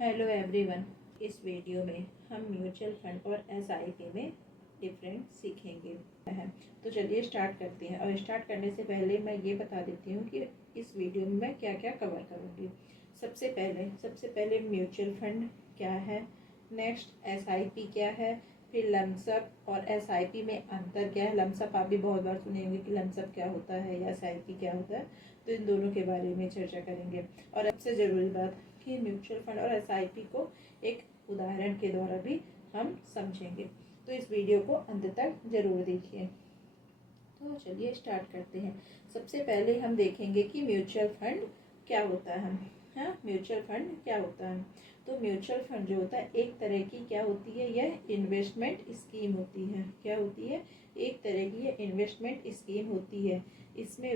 Hello everyone. इस video में हम म्यूचुअल फंड और एसआईपी में डिफरेंट सीखेंगे हैं। तो चलिए स्टार्ट करते हैं। और स्टार्ट करने से पहले मैं ये बता देती हूँ कि इस वीडियो में मैं क्या क्या कवर करूँगी। सबसे पहले म्यूचुअल फंड क्या है, नेक्स्ट एसआईपी क्या है, फिर लमसम और एसआईपी में अंतर क्या है। लमसम आप भी बहुत बार सुने होंगे कि लमसम क्या होता है या एसआईपी क्या होता है, तो इन दोनों के बारे में चर्चा करेंगे। और सबसे ज़रूरी बात कि म्यूचुअल फंड और एसआईपी को एक उदाहरण के द्वारा भी हम समझेंगे। तो इस वीडियो को अंत तक जरूर देखिए। तो चलिए स्टार्ट करते हैं। सबसे पहले हम देखेंगे कि म्यूचुअल फंड क्या होता है। हाँ, म्यूचुअल फंड क्या होता है। तो म्यूचुअल फंड जो होता है एक तरह की क्या होती है, यह इन्वेस्टमेंट स्कीम होती है। क्या होती है, एक तरह की यह इन्वेस्टमेंट स्कीम होती है। इसमें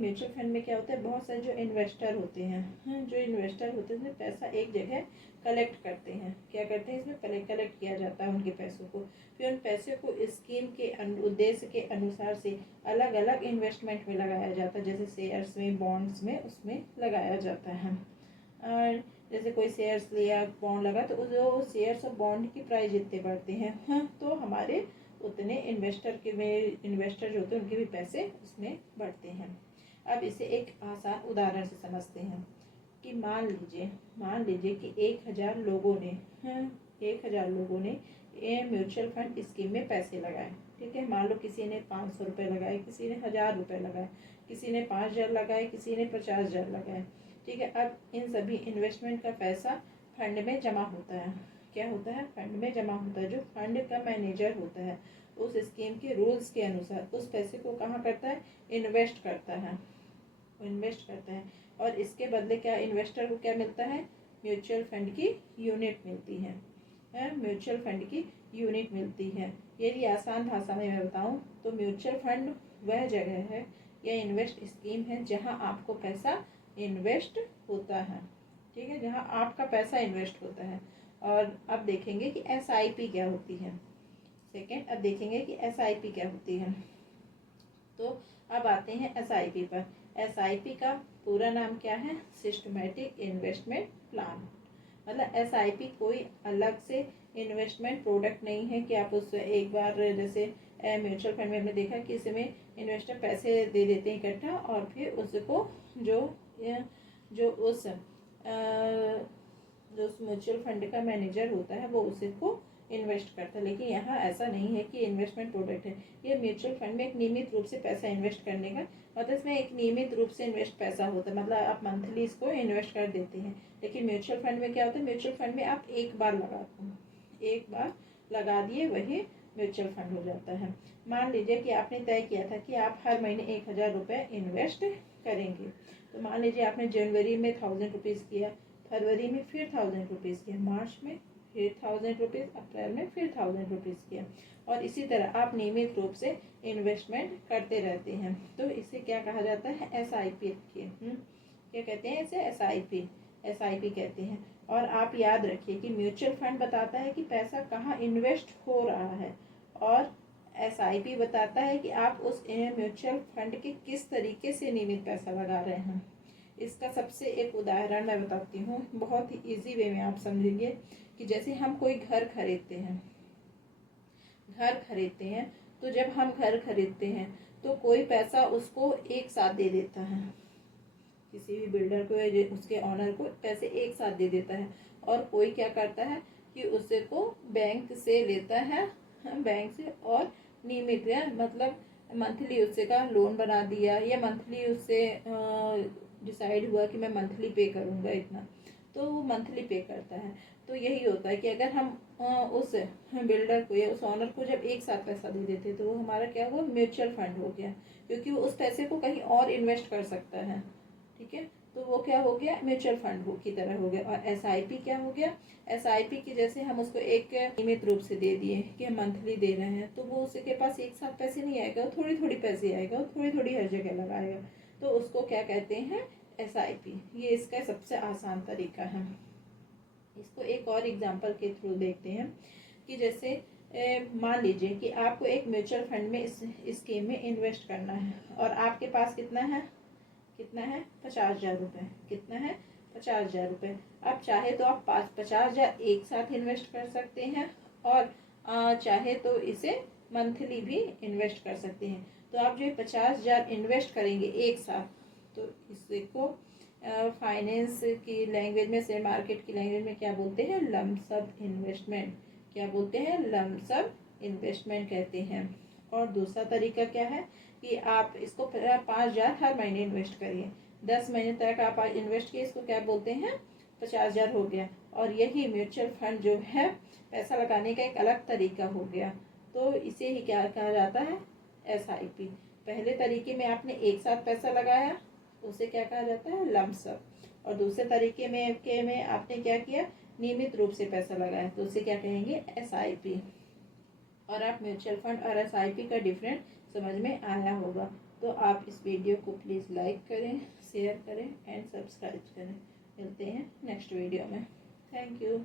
म्यूचुअल फंड में क्या होता है, बहुत सारे जो इन्वेस्टर होते हैं, जो इन्वेस्टर होते हैं पैसा एक जगह कलेक्ट करते हैं। क्या करते हैं, इसमें कलेक्ट किया जाता है उनके पैसों को। फिर उन पैसे को स्कीम के उद्देश्य के अनुसार से अलग अलग इन्वेस्टमेंट में लगाया जाता है, जैसे शेयर्स में, बॉन्ड्स में, उसमें लगाया जाता है। और जैसे कोई शेयर्स लिया, बॉन्ड लगा, तो जो शेयर्स और बॉन्ड की प्राइस जितने बढ़ते हैं, तो हमारे उतने इन्वेस्टर जो होते हैं उनके भी पैसे उसमें बढ़ते हैं। अब इसे एक आसान उदाहरण से समझते हैं कि मान लीजिए कि 1000 लोगों ने 1000 लोगों ने म्यूचुअल फंड स्कीम में पैसे लगाए। ठीक है, मान लो किसी ने 500 रुपये लगाए, किसी ने 1000 रुपये लगाए, किसी ने 5000 लगाए, किसी ने 50,000 लगाए। ठीक है, अब इन सभी इन्वेस्टमेंट का पैसा फंड में जमा होता है। क्या होता है, फंड में जमा होता है। जो फंड का मैनेजर होता है उस स्कीम के रूल्स के अनुसार उस पैसे को कहाँ करता है, इन्वेस्ट करता है। और इसके बदले क्या, इन्वेस्टर को क्या मिलता है, म्यूचुअल फंड की यूनिट मिलती है। म्यूचुअल फंड की यूनिट मिलती है। यदि आसान भाषा में मैं बताऊं तो म्यूचुअल फंड वह जगह है या इन्वेस्ट स्कीम है जहां आपको पैसा इन्वेस्ट होता है। ठीक है, जहां आपका पैसा इन्वेस्ट होता है। और अब देखेंगे कि एसआईपी क्या होती है। अब देखेंगे कि एसआईपी क्या होती है। तो अब आते हैं एसआईपी पर। एसआईपी का पूरा नाम क्या है, सिस्टमैटिक इन्वेस्टमेंट प्लान। मतलब एसआईपी कोई अलग से इन्वेस्टमेंट प्रोडक्ट नहीं है कि आप उस एक बार, जैसे म्यूचुअल फंड में हमने देखा कि इसमें इन्वेस्टर पैसे दे देते हैं इकट्ठा और फिर उसको जो उस म्यूचुअल फंड का मैनेजर होता है वो उसको इन्वेस्ट करता है। लेकिन यहाँ ऐसा नहीं है कि इन्वेस्टमेंट प्रोडक्ट है। ये म्यूचुअल फंड में एक नियमित रूप से पैसा इन्वेस्ट करने का मतलब इसमें एक नियमित रूप से इन्वेस्ट पैसा होता है। मतलब आप मंथली इसको इन्वेस्ट कर देते हैं। लेकिन म्यूचुअल फंड में क्या होता है, म्यूचुअल फंड में आप एक बार लगा दिए वही म्यूचुअल फंड हो जाता है। मान लीजिए कि आपने तय किया था कि आप हर महीने 1000 रुपये इन्वेस्ट करेंगे। तो मान लीजिए आपने जनवरी में 1000 रुपीज़ किया, फरवरी में फिर 1000 रुपीज़ किया, मार्च में फिर 1000 रुपीज़, अप्रैल में फिर 1000 रुपीज़ किया। और इसी तरह आप नियमित रूप से इन्वेस्टमेंट करते रहते हैं। तो इसे क्या कहा जाता है, एसआईपी। क्या कहते हैं इसे, एसआईपी कहते हैं। और आप याद रखिए कि म्यूचुअल फंड बताता है कि पैसा कहाँ इन्वेस्ट हो रहा है और एसआईपी बताता है कि आप उस म्यूचुअल फंड के किस तरीके से नियमित पैसा लगा रहे हैं। इसका सबसे एक उदाहरण मैं बताती हूँ, बहुत ही इजी वे में आप समझेंगे कि जैसे हम कोई घर खरीदते हैं तो जब हम घर खरीदते हैं तो कोई पैसा उसको एक साथ दे देता है, किसी भी बिल्डर को या उसके ऑनर को पैसे एक साथ दे देता है। और कोई क्या करता है कि उसको बैंक से लेता है, बैंक से, और नियमित मतलब मंथली उससे का लोन बना दिया या मंथली उससे डिसाइड हुआ कि मैं मंथली पे करूँगा इतना, तो वो मंथली पे करता है। तो यही होता है कि अगर हम उस बिल्डर को या उस ऑनर को जब एक साथ पैसा दे देते तो वो हमारा क्या हुआ, म्यूचुअल फंड हो गया, क्योंकि वो उस पैसे को कहीं और इन्वेस्ट कर सकता है। ठीक है, तो वो क्या हो गया, म्यूचुअल फंड की तरह हो गया। और एसआईपी क्या हो गया, एसआईपी की जैसे हम उसको एक नियमित रूप से दे दिए कि हम मंथली दे रहे हैं, तो वो उसके पास एक साथ पैसे नहीं आएगा, थोड़ी थोड़ी पैसे आएगा, थोड़ी थोड़ी हर जगह लगाएगा। तो उसको क्या कहते हैं, एसआईपी। ये इसका सबसे आसान तरीका है। इसको एक और एग्जांपल के थ्रू देखते हैं कि जैसे मान लीजिए कि आपको एक म्यूचुअल फंड में इस स्कीम में इन्वेस्ट करना है और आपके पास कितना है, 50,000 रुपये। कितना है, 50,000 रुपये। आप चाहे तो आप 50,000 एक साथ इन्वेस्ट कर सकते हैं और चाहे तो इसे मंथली भी इन्वेस्ट कर सकते हैं। तो आप जो 50,000 इन्वेस्ट करेंगे एक साथ, तो इसको फाइनेंस की लैंग्वेज में, शेयर मार्केट की लैंग्वेज में क्या बोलते हैं? Lump sum investment. क्या बोलते हैं? लमसम इन्वेस्टमेंट कहते हैं। और दूसरा तरीका क्या है कि आप इसको 5,000 हर महीने इन्वेस्ट करिए। 10 महीने तक आप इन्वेस्ट किए, इसको क्या बोलते हैं? 50,000 हो गया। और यही म्यूचुअल फंड जो है पैसा लगाने का एक अलग तरीका हो गया। तो इसे ही क्या कहा जाता है? SIP। पहले तरीके में आपने एक साथ पैसा लगाया, उसे क्या कहा जाता है? लमसम। और दूसरे तरीके में आपने क्या किया? नियमित रूप से पैसा लगाया, तो उसे क्या कहेंगे? SIP। और आप म्यूचुअल फंड और SIP का डिफरेंस समझ में आया होगा। तो आप इस वीडियो को प्लीज़ लाइक करें, शेयर करें एंड सब्सक्राइब करें। मिलते हैं नेक्स्ट वीडियो में। Thank you.